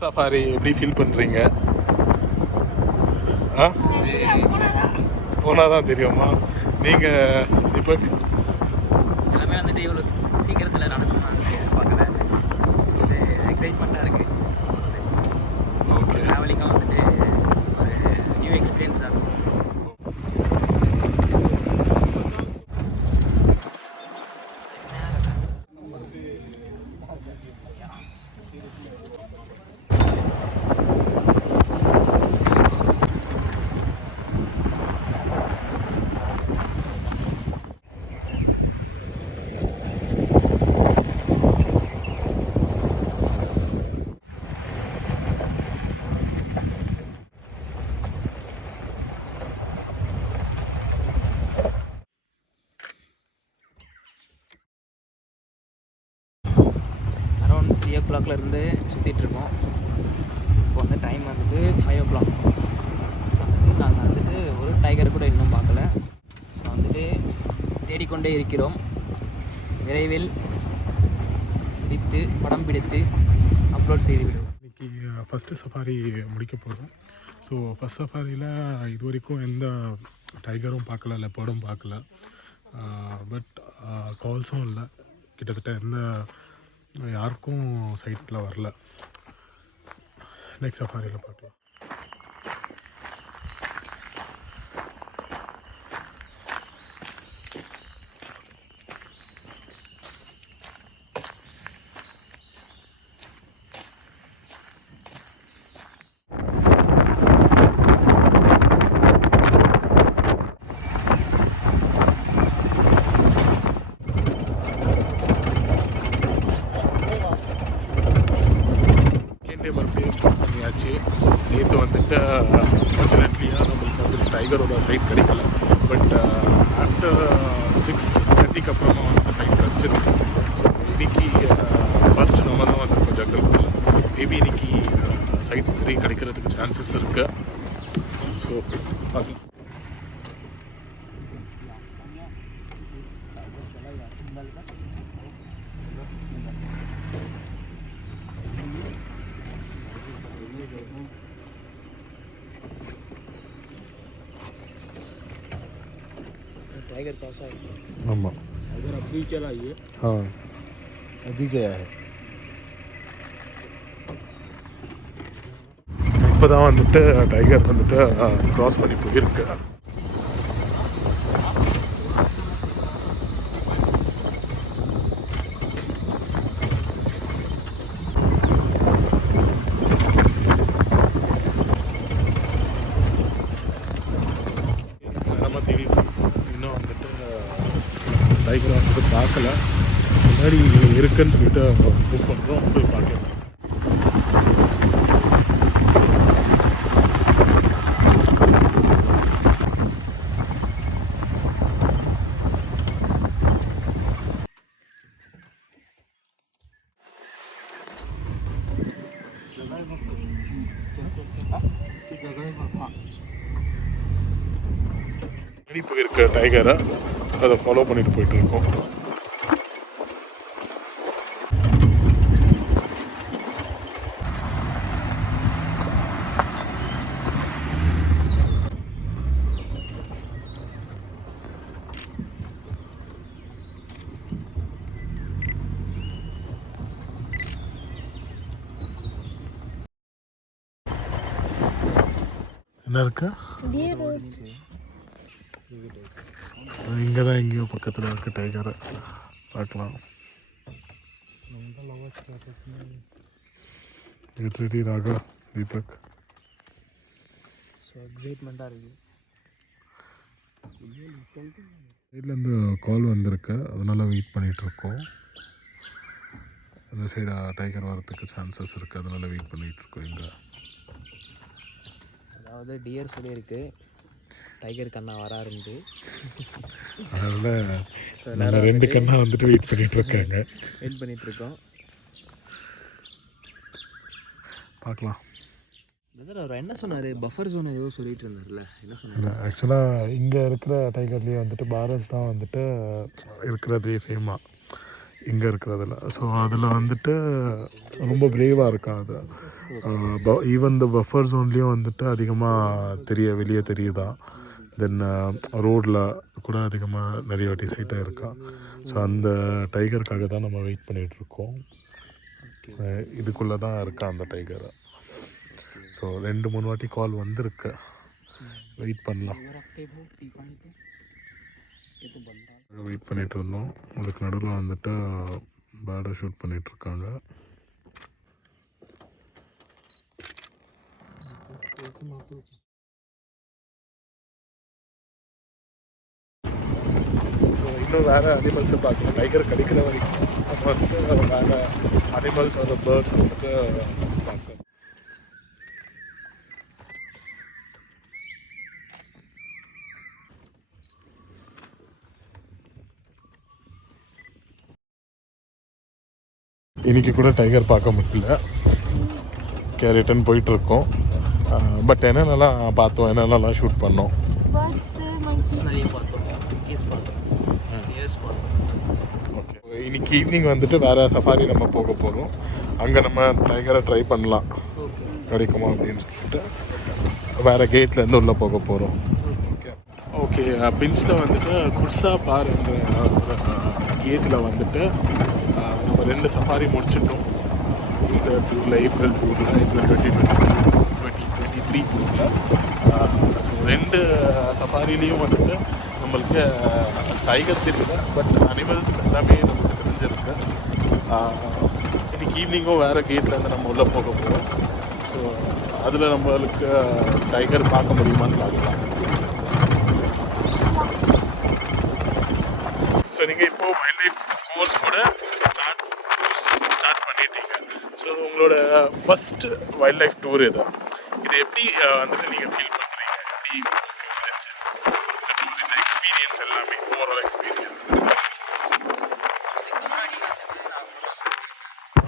Safari எப்படி feel பண்ணுறீங்க? போனால் தான் தெரியுமா? நீங்கள் இப்போ எல்லாமே வந்துட்டு இவ்வளோ சீக்கிரத்தில் நடக்குமான்னு எதிர்பார்க்கல. இது எக்ஸைட்மெண்ட்டாக இருக்குது. ஓகே, ட்ராவலிங்காக வந்துட்டு ஒரு நியூ எக்ஸ்பீரியன்ஸ் தான். அரௌண்ட் 3 o'clockலேருந்து சுற்றிட்டுருக்கோம். இப்போ வந்து டைம் வந்துட்டு 5 o'clock. நாங்கள் வந்துட்டு ஒரு டைகர் கூட இன்னும் பார்க்கல. ஸோ வந்துட்டு தேடிக்கொண்டே இருக்கிறோம். விரைவில் பிடித்து படம் பிடித்து அப்லோட் செய்துவிடுவோம். இன்னைக்கு ஃபஸ்ட்டு சஃபாரி முடிக்க போகிறோம். ஸோ ஃபஸ்ட் சஃபாரியில் இது வரைக்கும் எந்த டைகரும் பார்க்கல, லெப்பர்டும் பார்க்கல, பட் கால்ஸும் இல்லை. கிட்டத்தட்ட எந்த யாருக்கும் சைட்டில் வரல. நெக்ஸ்ட் சஃபாரியில் பார்க்கலாம். பண்ணியாச்சு. நேற்று வந்துட்டு அன்ஃபார்ச்சுனேட்லியாக நம்மளுக்கு வந்துட்டு டைகரோட சைட் கிடைக்கல. பட் ஆஃப்டர் 6:30 அப்புறமா வந்து சைட் கிடச்சிருக்கு. ஸோ இன்னைக்கு ஃபஸ்ட்டு நம்ம தான் வந்திருக்கோம் ஜங்கல்குள்ள. மேபி இன்னைக்கு சைட் நிறைய கிடைக்கிறதுக்கு சான்சஸ் இருக்குது. ஸோ பார்க்கலாம். टाइगर पास आए। ஆமாம், अगर अभी चला ये अभी गया है. இப்போ தான் வந்துட்டு டைகர் வந்துட்டு க்ராஸ் பண்ணி போயிருக்கு. நேரமாக தேடி இன்னும் வந்துட்டு டைகரை வந்துட்டு பார்க்கல. முன்னாடி இருக்குன்னு சொல்லிட்டு புக் பண்ணுறோம், போய் பார்க்கலாம். முன்னாடி போயிருக்க டைகரை அதை ஃபாலோ பண்ணிட்டு போயிட்டு இருக்கோம். என்ன இருக்கு? இங்கே தான் எங்கேயோ பக்கத்தில் இருக்க டைகரை பார்க்கலாம். Get ready, Raga, Deepak. So எக்ஸைட்மெண்ட்டாக இருக்குது. சைட்லேருந்து கால் வந்திருக்கு, அதனால் வெயிட் பண்ணிகிட்ருக்கோம். அந்த சைடு டைகர் வரத்துக்கு சான்சஸ் இருக்குது, அதனால் வெயிட் பண்ணிகிட்ருக்கோம். இங்கே அதாவது டியர் சொல்லியிருக்கு டைகர் கண்ணா வராருண்டு. அதனால் ஸோ நாங்கள் 2 கண்ணா வந்துட்டு வெயிட் பண்ணிகிட்ருக்காங்க. வெயிட் பண்ணிகிட்ருக்கோம். பார்க்கலாம். பிரதர் அவர் என்ன சொன்னார்? பஃபர் ஜோன் ஏதோ சொல்லிட்டு இருந்தார்ல, என்ன சொன்னார்? இல்லை, ஆக்சுவலாக இங்கே இருக்கிற டைகர்லேயே வந்துட்டு பாரஸ் தான் வந்துட்டு இருக்கிறதுலே ஃபேமாக இங்கே இருக்கிறதில்ல. ஸோ அதில் வந்துட்டு ரொம்ப பிரேவாக இருக்கா அது. ஈவன் இந்த பஃபர் ஜோன்லேயும் வந்துட்டு அதிகமாக வெளியே தெரியுதா. தென் ரோடில் கூட அதிகமாக நிறைய வாட்டி சைட்டாக இருக்கா. ஸோ அந்த டைகருக்காக தான் நம்ம வெயிட் பண்ணிகிட்ருக்கோம். இதுக்குள்ளே தான் இருக்கா அந்த டைகரை. ஸோ 2-3 வாட்டி கால் வந்திருக்கு. வெயிட் பண்ணலாம். வெயிட் பண்ணிகிட்டு இருந்தோம். அதுக்கு நடுவில் வந்துட்டு பேர்டை ஷூட் பண்ணிகிட்ருக்காங்க. ஸோ இன்னும் வேறு அனிமல்ஸை பார்க்கலாம். டைகர் கிடைக்கிற வரைக்கும் நம்ம வந்துட்டு வேறு அனிமல்ஸ் அந்த பேர்ட்ஸ் வந்துட்டு பார்க்கலாம். இன்றைக்கி கூட டைகர் பார்க்க முடியல. ரிட்டன் போயிட்டுருக்கோம். பட் என்னென்னலாம் பார்த்தோம், என்னென்னலாம் ஷூட் பண்ணோம். ஓகே, இன்னைக்கு ஈவினிங் வந்துட்டு வேறு சஃபாரி நம்ம போக போகிறோம். அங்கே நம்ம டைகரை ட்ரை பண்ணலாம் கிடைக்குமா அப்படின்னு சொல்லிட்டு வேறு கேட்லேருந்து உள்ளே போக போகிறோம். ஓகே ஓகே பின்ஸில் வந்துட்டு குர்சா பாருங்க கேட்டில் வந்துட்டு நம்ம 2 சஃபாரி முடிச்சிட்டோம். இந்த டூரில் ஏப்ரல் டூரில் இந்த 2023 டூரில். ஸோ 2 சஃபாரிலையும் வந்துட்டு நம்மளுக்கு டைகர் தெரியல, பட் அனிமல்ஸ் எல்லாமே நமக்கு தெரிஞ்சிருக்கு. இன்றைக்கி ஈவினிங்கும் வேறு கேட்லேருந்து நம்ம உள்ளே போக போகிறோம். ஸோ அதில் நம்மளுக்கு டைகர் பார்க்க முடியுமான்னு பார்க்கலாம். ஸோ நீங்கள் இப்போது வைல்ட் லைஃப் கோர்ஸ் கூட ஸ்டார்ட் பண்ணிட்டீங்க. ஸோ உங்களோட ஃபஸ்ட்டு வைல்ட் லைஃப் டூர் இது எப்படி வந்துட்டு நீங்கள் ஃபீல் பண்ணுறீங்க? எப்படி உங்களுக்கு இருந்துச்சு இந்த டூர், இந்த எக்ஸ்பீரியன்ஸ் எல்லாமே, ஓவரால் எக்ஸ்பீரியன்ஸ்?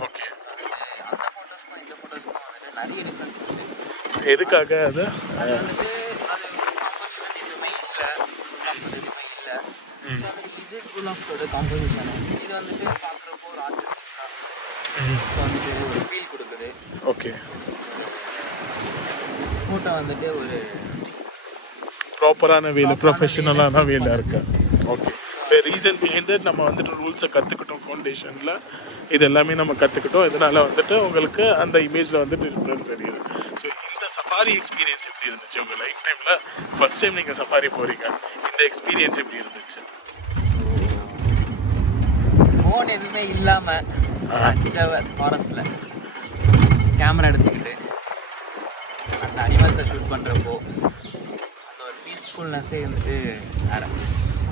ஓகே, எதுக்காக அது? ஓகே, ஃபோட்டோ வந்துட்டு ஒரு ப்ராப்பரான வேலை, ப்ரொஃபஷனலான வேலை இருக்கு. ஓகே, சரி, ரீசன் பிஹைண்ட் நம்ம வந்துட்டு ரூல்ஸை கற்றுக்கிட்டோம். ஃபவுண்டேஷனில் இது எல்லாமே நம்ம கற்றுக்கிட்டோம். இதனால் வந்துட்டு உங்களுக்கு அந்த இமேஜில் வந்துட்டு டிஃப்ரென்ஸ் தெரியுது. ஸோ இந்த சஃபாரி எக்ஸ்பீரியன்ஸ் எப்படி இருந்துச்சு உங்கள் லைஃப் டைமில்? ஃபஸ்ட் டைம் நீங்கள் சஃபாரி போகிறீங்க, இந்த எக்ஸ்பீரியன்ஸ் எப்படி இருந்துச்சு? ஃபோன் எதுவுமே இல்லாமல் ஃபாரஸ்ட்டில் கேமரா எடுத்துக்கிட்டு அந்த அனிமல்ஸை ஷூட் பண்ணுறப்போ அந்த ஒரு பீஸ்ஃபுல்னஸ்ஸே வந்துட்டு வேறு.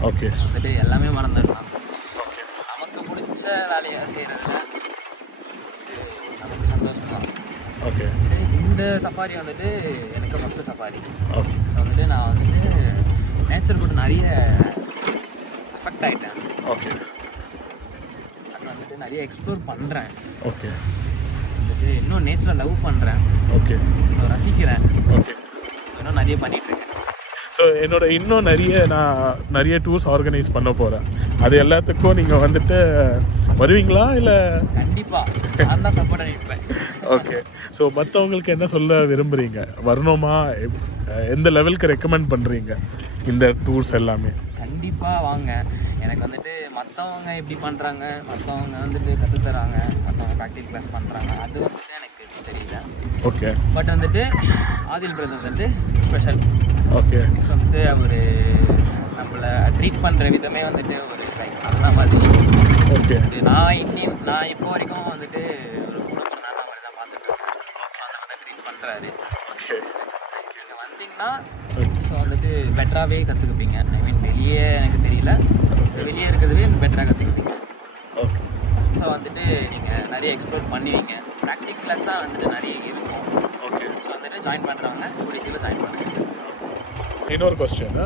ஓகே, வந்துட்டு எல்லாமே மறந்துடலாம். ஓகே, நமக்கு பிடிச்ச வேலையை செய்கிறதுல நமக்கு சந்தோஷம் தான். ஓகே, இந்த சஃபாரி வந்துட்டு எனக்கு ஃபஸ்ட்டு சஃபாரி. ஓகே, ஸோ வந்துட்டு நான் வந்துட்டு நேச்சர் கூட நிறைய அஃபெக்ட் ஆகிட்டேன். ஓகே, அது வந்துட்டு நிறைய எக்ஸ்ப்ளோர் பண்ணுறேன். ஓகே, வந்துட்டு இன்னும் நேச்சரை லவ் பண்ணுறேன். ஓகே, ரசிக்கிறேன். ஓகே, இன்னும் நிறைய பண்ணிகிட்ருக்கேன். ஸோ இன்னும் நான் நிறைய டூர்ஸ் ஆர்கனைஸ் பண்ண போகிறேன். அது எல்லாத்துக்கும் நீங்கள் வந்துட்டு வருவீங்களா இல்லை? கண்டிப்பாக நான் தான் சப்போர்ட் பண்ணியிருப்பேன். ஓகே, ஸோ மற்றவங்களுக்கு என்ன சொல்ல விரும்புகிறீங்க? வரணுமா? எந்த லெவலுக்கு ரெக்கமெண்ட் பண்ணுறீங்க இந்த டூர்ஸ் எல்லாமே? கண்டிப்பாக வாங்க. எனக்கு வந்துட்டு மற்றவங்க எப்படி பண்ணுறாங்க, மற்றவங்க வந்துட்டு கற்றுத்தராங்க, மற்றவங்க ப்ராக்டிஸ் கிளாஸ் பண்ணுறாங்க, அது வந்துட்டு எனக்கு தெரியல. ஓகே, பட் வந்துட்டு ஆதில் பிரதர் வந்துட்டு ஸ்பெஷல். ஓகே, வந்துட்டு அவர் நம்மளை ட்ரீட் பண்ணுற விதமே வந்துட்டு ஒரு அந்த மாதிரி. ஓகே, நான் இப்போ வரைக்கும் வந்துட்டு ஒரு குடும்பம் மாதிரி தான் பார்த்துட்டு அந்த மாதிரி ட்ரீட் பண்ணுறாரு. ஓகே, நீங்கள் வந்தீங்கன்னா ஸோ வந்துட்டு பெட்டராகவே கற்றுக்குப்பீங்க. ஐ மீன் வெளியே எனக்கு தெரியல, வெளியே இருக்கிறதுவே பெட்டராக கற்றுக்குப்பீங்க. ஓகே, ஸோ வந்துட்டு நீங்கள் நிறைய எக்ஸ்ப்ளோர் பண்ணுவீங்க. ப்ராக்டிஸ் கிளாஸ்லாம் வந்துட்டு நிறைய இருக்கும். ஓகே, ஸோ வந்துட்டு ஜாயின் பண்ணுறவங்க கூடிய ஜாயின் பண்ணுவீங்க. இன்னொரு கொஸ்டின்,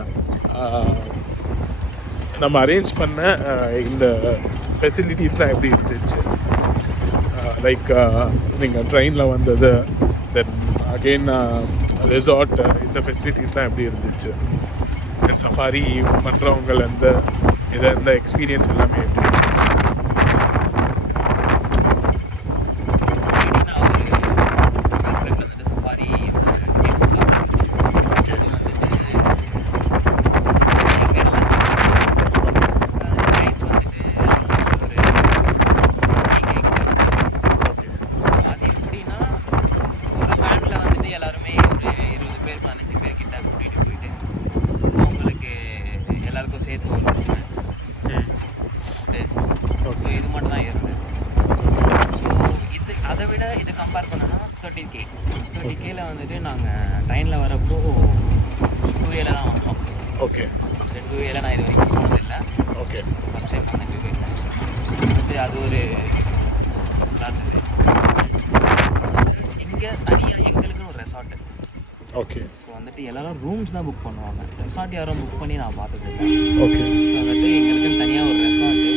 நம்ம அரேஞ்ச் பண்ண இந்த ஃபெசிலிட்டிஸ்லாம் எப்படி இருந்துச்சு? லைக் நீங்கள் ட்ரெயினில் வந்தது, தென் அகெயின் ரெசார்ட், இந்த ஃபெசிலிட்டிஸ்லாம் எப்படி இருந்துச்சு? தென் சஃபாரி பண்ணுறவங்க இந்த எக்ஸ்பீரியன்ஸ் எல்லாமே எப்படி இருந்துச்சு? இது மட்டும் தான் இருந்தது. ஸோ அதை விட இதை கம்பேர் பண்ணோன்னா 30Kல வந்துட்டு நாங்கள் ட்ரெயினில் வரப்போ 2Aல தான் வந்தோம். ஓகே. 2Aல நான் இது வரைக்கும் போனதில்லை. ஓகே. ஃபஸ்ட் டைம் வந்து அது ஒரு இருந்தது. இங்கே தனியாக எங்களுக்குன்னு ஒரு ரெசார்ட்டு. ஓகே. ஸோ வந்துட்டு எல்லாரும் ரூம்ஸ் தான் புக் பண்ணுவாங்க, ரெசார்ட் யாரும் புக் பண்ணி நான் பார்த்தது. ஓகே. ஸோ வந்துட்டு எங்களுக்குன்னு தனியாக ஒரு ரெசார்ட்டு.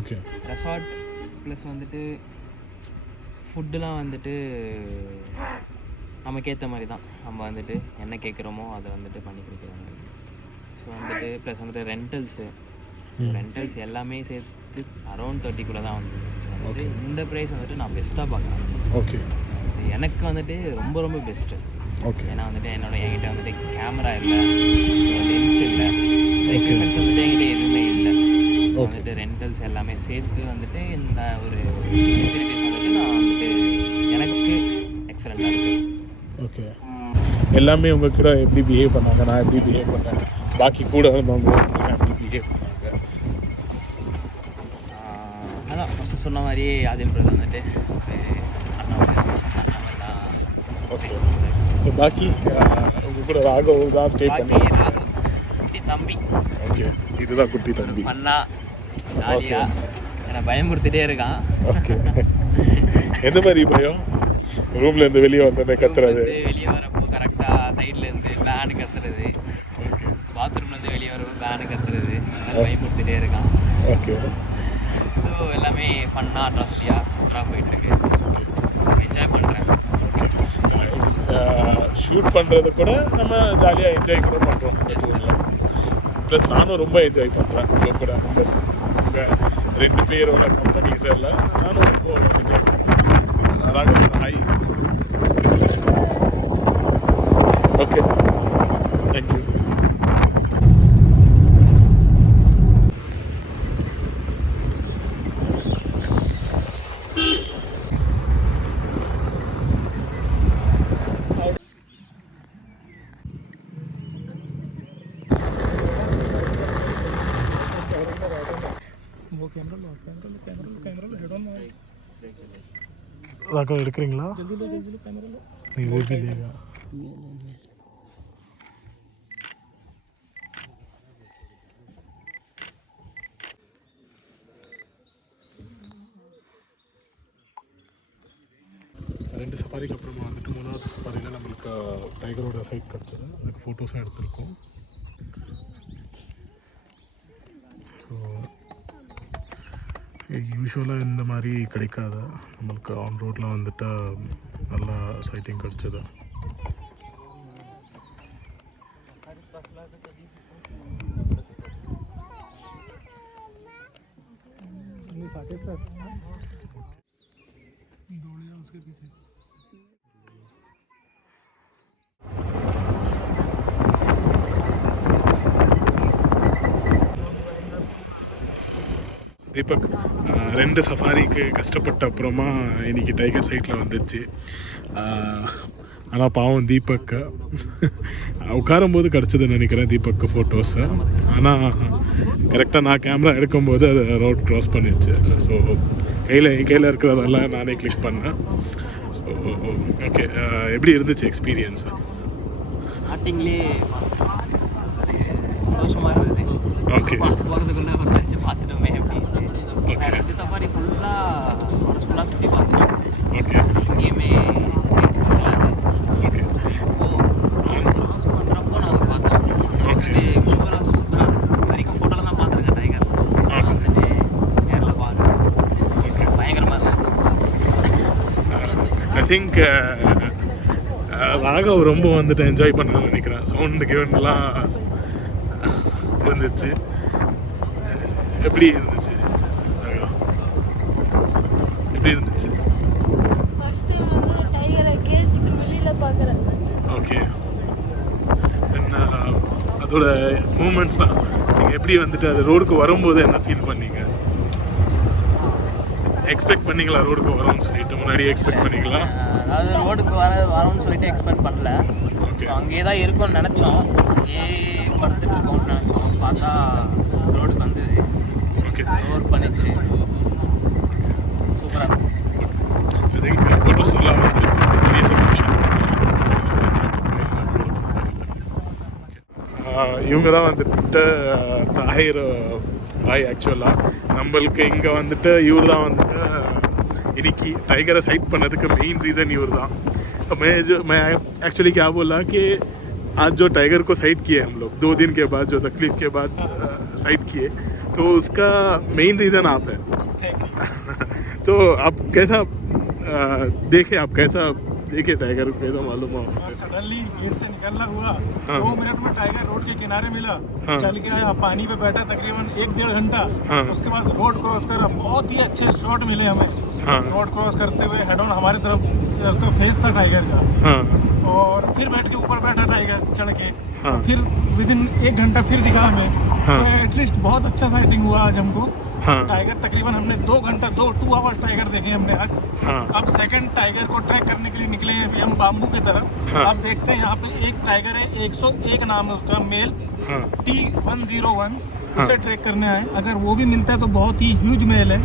ஓகே. ரெசார்ட் ப்ளஸ் வந்துட்டு ஃபுட்டுலாம் வந்துட்டு நமக்கேற்ற மாதிரி தான். நம்ம வந்துட்டு என்ன கேட்குறோமோ அதை வந்துட்டு பண்ணி கொடுக்குறாங்க. ஸோ வந்துட்டு ப்ளஸ் வந்துட்டு ரெண்டல்ஸ் எல்லாமே சேர்த்து அரௌண்ட் 30 தான் வந்தது. ஸோ வந்துட்டு இந்த ப்ரைஸ் வந்துட்டு நான் பெஸ்ட்டாக பார்க்குறேன். ஓகே. எனக்கு வந்துட்டு ரொம்ப ரொம்ப பெஸ்ட்டு. ஓகே. ஏன்னா வந்துட்டு என்கிட்ட வந்துட்டு கேமரா இல்லை, லென்ஸ் இல்லை, எக்யூப்மெண்ட்ஸ் வந்துட்டு என்கிட்ட எதுவுமே இல்லை. ஸோ வந்துட்டு ரெண்டல்ஸ் எல்லாமே சேர்த்து வந்துட்டு இந்த ஒரு ஃபெசிலிட்டிஸ் வந்துட்டு நான் வந்துட்டு எனக்கு எக்ஸலண்ட்டாக இருக்குது. ஓகே. எல்லாமே உங்கள் கூட எப்படி பிஹேவ் பண்ணாங்க, நான் எப்படி பிஹேவ் பண்ணேன், பாக்கி கூட இருந்தவங்க எப்படி பிஹேவ் பண்ணாங்க? அதான் ஃபஸ்ட்டு சொன்ன மாதிரியே ஆதில் பிரதர் வந்துட்டு ஓகே. ஸோ பாக்கி உங்கள் கூட ராகவ் தான் ஸ்டே பண்ணி குட்டி தம்பி. ஓகே. இதுதான் குட்டி தம்பி. பண்ணா ஜாலியாக என்னை பயமுறுத்திட்டே இருக்கான். ஓகே. எந்த மாதிரி பயம்? ரூம்லேருந்து வெளியே வந்தோடனே கத்துறது, வெளியே வரப்போ கரெக்டாக சைட்லேருந்து பேனு கத்துறது, ஓகே, பாத்ரூம்லேருந்து வெளியே வரப்போ பேனு கத்துறது, அதனால் பயமுறுத்திட்டே இருக்கான். ஓகே. ஸோ எல்லாமே ஃபன்னாக அட்ராசிட்டியாக சூப்பராக போயிட்டுருக்கு. என்ஜாய் பண்ணுறேன். ஷூட் பண்ணுறது கூட நம்ம ஜாலியாக என்ஜாய் கூட பண்ணுறோம். ப்ளஸ் நானும் ரொம்ப என்ஜாய் பண்ணுறேன் உங்கள் கூட. உங்கள் 2 பேரோட கம்பெனிஸ் எல்லாம் நானும் ரொம்ப என்ஜாய் பண்ணுறேன். Raghav hi. Okay, thank you. Raghav எடுக்கிறீங்களா? नहीं वो भी लेगा. ரெண்டு சஃபாரிக்கு அப்புறமா வந்துட்டு 3வது சஃபாரியில் நம்மளுக்கு டைகரோட சைட் கிடச்சது. அதுக்கு ஃபோட்டோஸும் எடுத்திருக்கோம். ஸோ யூஸ்வலாக இந்த மாதிரி கிடைக்காது நம்மளுக்கு. ஆன் ரோட்டில் வந்துட்டு நல்லா சைட்டிங் கிடச்சிது. தீபக், 2 சஃபாரிக்கு கஷ்டப்பட்ட அப்புறமா இன்றைக்கி டைகர் சைட்டில் வந்துச்சு. ஆனால் பாவம் தீபக் உட்காரும்போது கிடச்சதுன்னு நினைக்கிறேன் தீபக்கு ஃபோட்டோஸு. ஆனால் கரெக்டாக நான் கேமரா எடுக்கும்போது அது ரோட் க்ராஸ் பண்ணிடுச்சு. ஸோ என் கையில் இருக்கிறதெல்லாம் நானே கிளிக் பண்ணேன். ஸோ ஓகே, எப்படி இருந்துச்சு எக்ஸ்பீரியன்ஸு? ஸ்டார்டிங்லேயே சந்தோஷமாக இருந்தது. ஓகே. போகிறதுக்குள்ளே ஒரு நினச்சி பார்த்துட்டோமே அப்படின்னு. 2 சஃபாரி ஃபுல்லாக சுற்றி பார்த்துட்டோம். ஓகே. எங்கேயுமே சைட் ஃபுல்லாக. ஓகே. க்ராஸ் பண்ணுறப்போ நாங்கள் பார்த்தோம் திங்க் ராகவ் ரொம்ப வந்துட்டு என்ஜாய் பண்ணணும்னு நினைக்கிறேன். சவுண்டு கிவன்லாம் இருந்துச்சு. எப்படி இருந்துச்சு ராகவ்? எப்படி இருந்துச்சு? ஃபர்ஸ்ட் டைம் வந்து டைகரை கேஜ்க்கு வெளியில பார்க்குறேன். ஓகே. தென் அதோட மூமெண்ட்ஸ்லாம் நீங்கள் எப்படி வந்துட்டு அது ரோடுக்கு வரும்போது என்ன ஃபீல் பண்ணீங்க? எக்ஸ்பெக்ட் பண்ணீங்களா ரோடுக்கு வரும்னு சொல்லிட்டு? முன்னாடி எக்ஸ்பெக்ட் பண்ணீங்களா? அதாவது ரோடுக்கு வரும்னு சொல்லிட்டு எக்ஸ்பெக்ட் பண்ணல. ஓகே. அங்கேயே தான் இருக்கும்னு நினச்சோம், அங்கேயே படுத்துட்டு இருக்கோம்னு நினச்சோம். பார்த்தா ரோடுக்கு வந்து ஓகே. ரோட் பண்ணிச்சு. சூப்பராக ஐ திங்க் ஃபோட்டோஸ் எல்லாம் வந்துருக்கு. இவங்க தான் வந்துட்டு தாஹிர் பாய். ஆக்சுவலாக நம்மளுக்கு இங்கே வந்துட்டு இவர் தான் வந்துட்டு இன்னைக்கு टाइगर साइड பண்ணதுக்கு का मेन रीज़न इवर था। मैं एक्चुअली क्या बोला कि आज जो टाइगर को साइड किए हम लोग 2 दिन के बाद, जो तकलीफ के बाद साइड किए, तो उसका मेन रीज़न आप है। तो आप कैसा देखे, आप कैसा देखे टाइगर को, कैसा मालूम हुआ? सडनली गेट से निकलना हुआ, 2 मिनट में टाइगर रोड के किनारे मिला। चल के आया, पानी पे बैठा तकरीबन 1-1.5 घंटा। उसके बाद रोड क्रॉस करा, बहुत ही अच्छे शॉट मिले हमें। रोड क्रॉस करते हुए हेड ऑन हमारी तरफ उसका फेस था टाइगर का। और फिर बैठ के ऊपर बैठा टाइगर चढ़ के। फिर विदिन 1 घंटा फिर दिखा हमें। तो एटलीस्ट बहुत अच्छा साइटिंग हुआ आज हमको। टाइगर तकरीबन हमने 2 आवर्स टाइगर देखे हमने आज। अब सेकंड टाइगर को ट्रैक करने के लिए निकले हैं अभी हम बाम्बू की तरफ। आप देखते हैं यहाँ पे एक टाइगर है, 101 नाम है उसका, मेल T101। उसे ट्रैक करने आए। अगर वो भी मिलता है तो बहुत ही ह्यूज मेल है,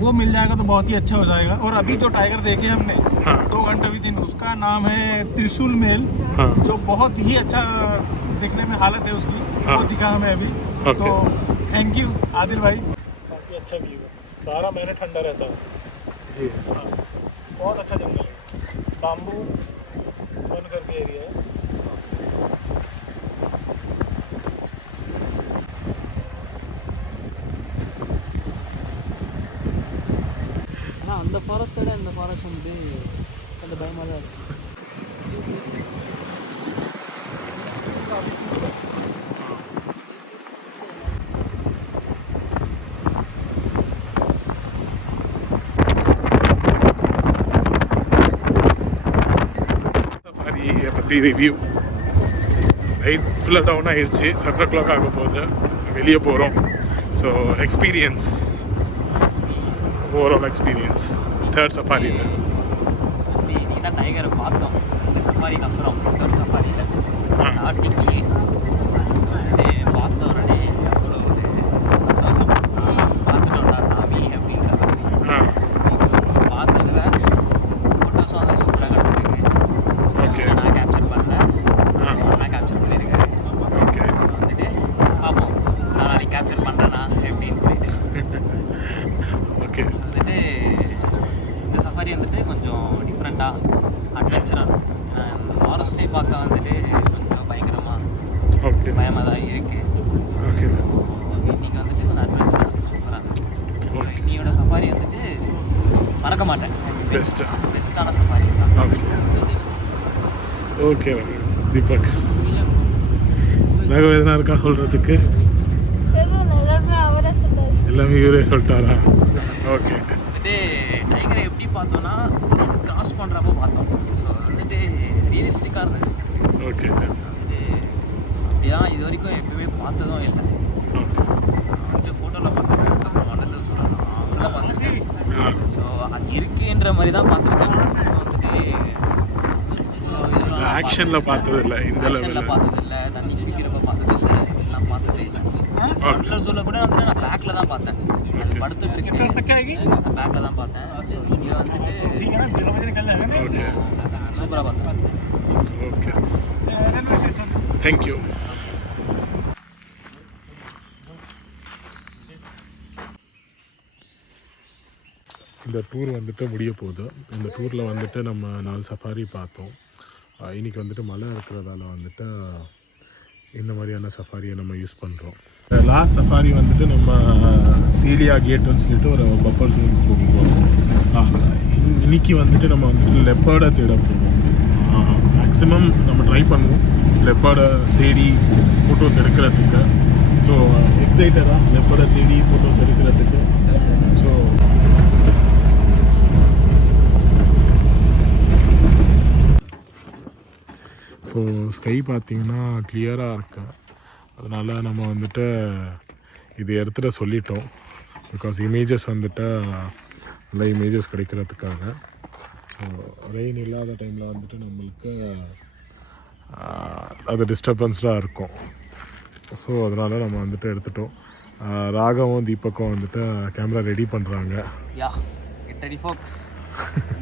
वो मिल जाएगा तो बहुत ही अच्छा हो जाएगा। और अभी जो टाइगर देखे हमने 2 घंटे भी दिन, उसका नाम है त्रिशूल मेल, जो बहुत ही अच्छा दिखने में हालत है उसकी, वो दिखा हमें अभी। तो थैंक यू आदिल भाई। काफ़ी अच्छा व्यू है, 12 महीने ठंडा रहता है। बहुत अच्छा जंगल है, बाम्बू वन करके एरिया है। ஆனால் அந்த ஃபாரஸ்ட்டோட இந்த ஃபாரஸ்ட் வந்து அந்த பயமாக தான் இருக்குது. சஃபாரியை பற்றி ரிவ்யூ. நைட் ஃபுல்லாக டவுன் ஆகிடுச்சு, 7 o'clock ஆக போகுது, வெளியே போகிறோம். So experience, overall experience third சஃபாரியில். இன்னைக்கு தான் டைகரை பார்த்தோம் இந்த சஃபாரிக்கு அப்புறம். தேர்ட் சஃபாரியில் ஸ்டார்டிங்லேயே பார்த்த உடனே அவ்வளோ ஒரு சந்தோஷம். பார்த்துட்டோம்டா சாமி அப்படின்ற மாதிரி. பார்த்ததில் ஃபோட்டோஸும் வந்து சூப்பராக கிடச்சிருக்கு. ஓகே. நான் கேப்சர் பண்ணல, நான் கேப்சர் பண்ணியிருக்கேன். ஓகே. வந்துட்டு பார்ப்போம் நான் நாளைக்கு கேப்சர் பண்ணுறேன்னா எப்படின்னு சொல்லிட்டு. ஓகே. வந்துட்டு இந்த சஃபாரி வந்துட்டு கொஞ்சம் டிஃப்ரெண்ட்டாக அட்வென்ச்சராக, இந்த ஃபாரஸ்ட்டே பார்க்க வந்துட்டு கொஞ்சம் பயங்கரமாக ஓகே. பயமாக தான் இருக்குது. ஓகே. இன்றைக்கி வந்துட்டு கொஞ்சம் அட்வென்ச்சராக சூப்பராக இருந்துச்சு. ஸோ இன்னியோட சஃபாரி வந்துட்டு மறக்க மாட்டேன். பெஸ்ட்டான சஃபாரி தான். ஓகே. ஓகே தீபக், ராகவ் எதனா இருக்கா சொல்கிறதுக்கு? எதுவும் எல்லாருமே அவரே சொல்றாரு. எல்லாமே இவரே சொல்லிட்டாரா? ஓகே. வந்துட்டு டைகரை எப்படி பார்த்தோன்னா கிராஸ் பண்ணுறப்போ பார்த்தோம். ஸோ வந்துட்டு ரியலிஸ்டிக்காக இருந்தது. ஓகே. வந்துட்டு அப்படிதான் இது வரைக்கும் எப்பவுமே பார்த்ததும் இல்லை. வந்துட்டு ஃபோட்டோவில் பார்த்துருக்கேன், அதுக்கப்புறம் வண்டலூர் சொல்லலாம் அங்கே பார்த்துருக்கேன். ஸோ அது இருக்குன்ற மாதிரி தான் பார்த்துருக்கேன். வந்துட்டு ஆக்ஷனில் பார்த்ததில்லை, இந்த ஆக்ஷனில் லெவலில் பார்த்ததில்லை, தண்ணி குடிக்கிறப்ப பார்த்ததில்லை, இதெல்லாம் பார்த்ததே இல்லை. வண்டலூர் சொல்ல கூட வந்துட்டு நான் பேக்கில் தான் பார்த்தேன். அது படுத்துட்டு இருக்கேன், பேக்கில் தான் பார்த்தேன். ஸோ இங்கே வந்துட்டு ஓகே. சூப்பராக பார்த்தேன். Okay, thank you. இந்த டூர் வந்துட்டு முடிய போகுது. இந்த டூரில் வந்துட்டு நம்ம 4 சஃபாரி பார்த்தோம். இன்றைக்கி வந்துட்டு மழை இருக்கிறதால வந்துட்டு இந்த மாதிரியான சஃபாரியை நம்ம யூஸ் பண்ணுறோம். லாஸ்ட் சஃபாரி வந்துட்டு நம்ம தீலியா கேட்டுன்னு சொல்லிட்டு ஒரு பஃபர் ஜோனுக்கு போக போகிறோம். இங்கே இன்னைக்கு வந்துட்டு நம்ம வந்துட்டு லெப்பர்டை தேட போவோம். மேக்ஸிமம் நம்ம ட்ரை பண்ணுவோம் லெப்பர்டை தேடி ஃபோட்டோஸ் எடுக்கிறதுக்கு. ஸோ எக்ஸைட்டடாக லெப்பர்டை தேடி ஃபோட்டோஸ் எடுக்கிறதுக்கு. ஸோ இப்போது ஸ்கை பார்த்திங்கன்னா கிளியராக இருக்கு. அதனால் நம்ம வந்துட்டு இது எடுத்துகிட்ட சொல்லிட்டோம். பிகாஸ் இமேஜஸ் வந்துட்டு நல்ல இமேஜஸ் கிடைக்கிறதுக்காக. ஸோ ரெயின் இல்லாத டைமில் வந்துட்டு நம்மளுக்கு அது டிஸ்டர்பன்ஸ்டாக இருக்கும். ஸோ அதனால் நம்ம வந்துட்டு எடுத்துட்டோம். ராகவும் தீபக்கும் வந்துட்டு கேமரா ரெடி பண்ணுறாங்க. யா கெட் ரெடி ஃபாக்ஸ்.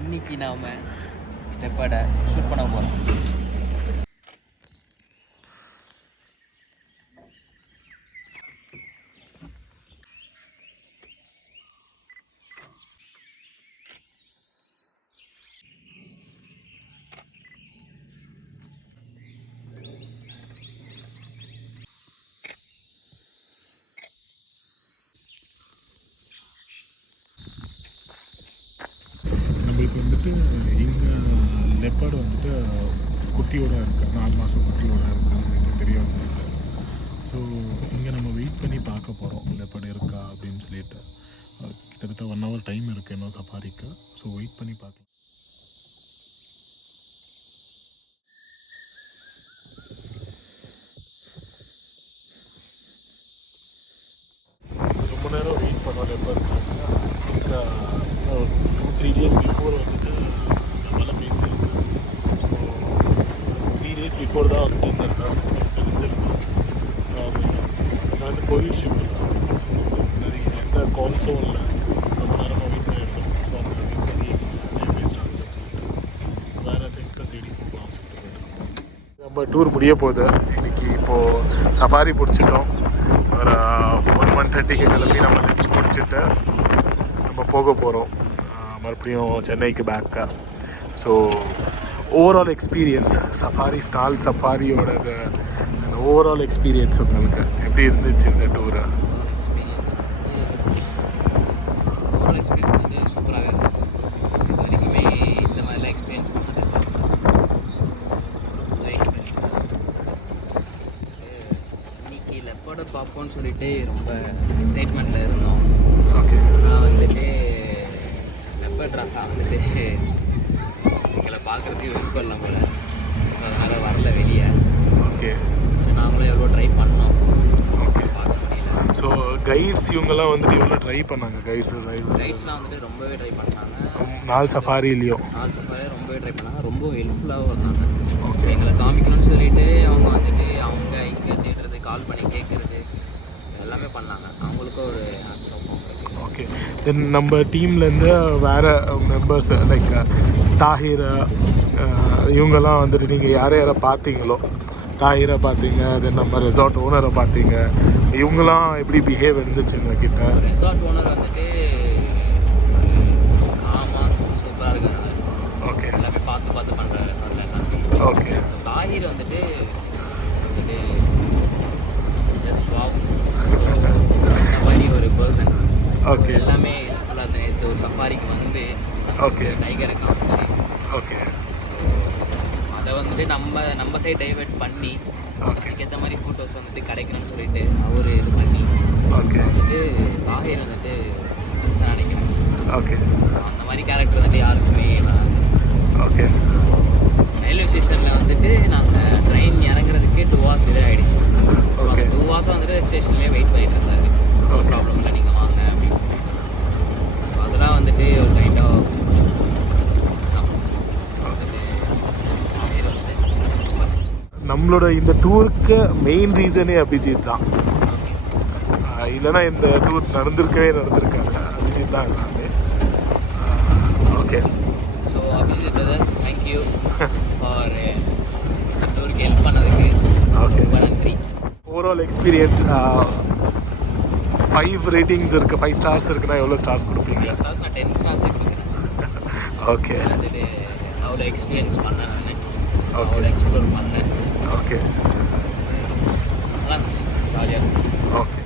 இன்னைக்கு நாம் லெப்பர்டை ஷூட் பண்ண போகிறோம். நம்மளுக்கு வந்துட்டு இங்கே லெப்பர்டு வந்துட்டு குட்டியோட இருக்குது, 4 மாதம் குட்டியோட இருக்குன்னு சொல்லிட்டு தெரியும் உங்களுக்கு. ஸோ இங்கே நம்ம வெயிட் பண்ணி பார்க்க போகிறோம் லெப்பர்டு இருக்கா அப்படின்னு சொல்லிட்டு. கிட்டத்தட்ட 1 hour டைம் இருக்குது இன்னும் சஃபாரிக்கு. ஸோ வெயிட் பண்ணி பார்க்கலாம். ரொம்ப நேரம் வெயிட் பண்ணோம் லெப்பர்டுக்காக. 2-3 days பிஃபோர் வந்துட்டு மழை பெய்ஞ்சிருக்கு. ஸோ 3 days பிஃபோர் தான் வந்துட்டு இந்த தெரிஞ்சிருக்கு. அது வந்து கோவிட் ஷிப் நிறைய எந்த கால்ஸும் இல்லை. ரொம்ப நேரமாக வெயிட் பண்ணியிருந்தோம். ஸோ அந்த வெயிட் பண்ணி டைம் வேஸ்ட் ஆகுதுன்னு சொல்லிட்டு வேறு திங்ஸை தேடி போகலாம்னு சொல்லிட்டு போயிட்டு நம்ம டூர் முடிய போகுது. இன்றைக்கி இப்போது சஃபாரி பிடிச்சிட்டோம். ஒரு 1:30க்கு கிளம்பி நம்ம லஞ்ச் முடிச்சுட்டு நம்ம போக போகிறோம் மறுபடியும் சென்னைக்கு பேக்காக. ஸோ ஓவரால் எக்ஸ்பீரியன்ஸ் சஃபாரி ஸ்டால் சஃபாரியோடது அந்த ஓவரால் எக்ஸ்பீரியன்ஸ் உங்களுக்கு எப்படி இருந்துச்சு இந்த டூரு? ஓவரால் எக்ஸ்பீரியன்ஸ் வந்து சூப்பராகவே இருந்துச்சு. இது வரைக்குமே இந்த மாதிரிலாம் எக்ஸ்பீரியன்ஸ் பண்ணது எக்ஸ்பீரியன்ஸ். இன்னைக்கு லெப்பர்டை பார்ப்போம்னு சொல்லிட்டு ரொம்ப எக்ஸைட்மெண்ட்டில் இருந்தோம். ஓகே. நான் வந்துட்டு லெப்பர்ட் ராசா வந்துட்டு எங்களை பார்க்குறதுக்கு விருப்பம் இல்லை போல. அதனால் வரல வெளியே. ஓகே. நாங்களும் எவ்வளோ ட்ரை பண்ணோம். ஓகே. பார்க்க முடியல. ஸோ கைட்ஸ் இவங்கெல்லாம் வந்துட்டு எவ்வளோ ட்ரை பண்ணாங்க? கைட்ஸ்லாம் வந்துட்டு ரொம்பவே ட்ரை பண்ணாங்க. 4 சஃபாரிலையும் ரொம்பவே ட்ரை பண்ணாங்க. ரொம்ப ஹெல்ப்ஃபுல்லாகவும் இருந்தாங்க. ஓகே. எங்களை காமிக்கணும்னு சொல்லிட்டு அவங்க வந்துட்டு அவங்க இங்கே தேடுறது, கால் பண்ணி கேட்குறது எல்லாமே பண்ணாங்க. அவங்களுக்கும் ஒரு ஹேட்ஸ் ஆஃப் அவங்களுக்கு. ஓகே. தென் நம்ம டீம்லேருந்து வேறு மெம்பர்ஸ் லைக் தாஹிர் இவங்கெல்லாம் வந்துட்டு நீங்கள் யாரை பார்த்தீங்களோ, தாஹிரை பார்த்தீங்க, தென் நம்ம ரெசார்ட் ஓனரை பார்த்தீங்க, இவங்கெல்லாம் எப்படி பிஹேவ் இருந்துச்சு எங்ககிட்ட? ரெசார்ட் ஓனர் வந்துட்டு ஆமாம் சூப்பராக இருக்காங்க. ஓகே. எல்லாமே பார்த்து பண்ணுறாரு ரெசார்ட்டில் எல்லாமே. ஓகே. தாஹிர் வந்துட்டு ஜஸ்ட் வாவ். இந்த மாதிரி ஒரு பர்சன். ஓகே. எல்லாமே ஹெல்ப்ஃபுல்லாக இருந்தது. நேற்று ஒரு சஃபாரிக்கு வந்து ஓகே. டைகரை காமிச்சு ஓகே. அதை வந்துட்டு நம்ம சைட் டைவர்ட் பண்ணி ஓகே. அதுக்கேற்ற மாதிரி ஃபோட்டோஸ் வந்துட்டு கிடைக்கணும்னு சொல்லிட்டு அவர் இது பண்ணி ஓகே. வந்துட்டு தாஹிர் வந்துட்டு பெருசாக நினைக்கணும். ஓகே. அந்த மாதிரி கேரக்டர் வந்துட்டு யாருக்குமே வராது. ஓகே. ரயில்வே ஸ்டேஷனில் வந்துட்டு நாங்கள் ட்ரெயின் இறங்குறதுக்கு 2 hours டிலே ஆகிடுச்சு. ஓகே. 2 hours வந்துட்டு ஸ்டேஷன்லேயே வெயிட் பண்ணிட்டு இருந்தாரு. ஒரு ப்ராப்ளம் இல்லை, நீங்கள் வாங்க அப்படின்னு சொல்லிட்டு. ஸோ அதெல்லாம் வந்துட்டு ஒரு கைண்ட் ஆஃப் நம்மளோட இந்த டூருக்கு மெயின் ரீசனே அபிஜித் தான். இல்லைனா இந்த டூர் நடந்திருக்காங்க. அபிஜித் தான் எல்லாமே. Okay. So Abhijit brother, thank you for இந்த டூருக்கு ஹெல்ப் பண்ணதுக்கு. ஓகே. ரொம்ப நன்றி. ஓவரால் எக்ஸ்பீரியன்ஸ் 5 ரேட்டிங்ஸ் இருக்குது, 5 stars இருக்குன்னா எவ்வளோ ஸ்டார்ஸ் கொடுப்பீங்க? ஸ்டார்ஸ் நான் 10 ஸ்டார்ஸ் கொடுக்குறேன். ஓகே. வந்துட்டு அவ்வளோ எக்ஸ்பீரியன்ஸ் பண்ணேன் நான். ஓகே. அவ்வளோ எக்ஸ்ப்ளோர் பண்ணேன். ஓகே. நல்லா இருந்துச்சு, ஜாலியாக இருந்துச்சு. ஓகே.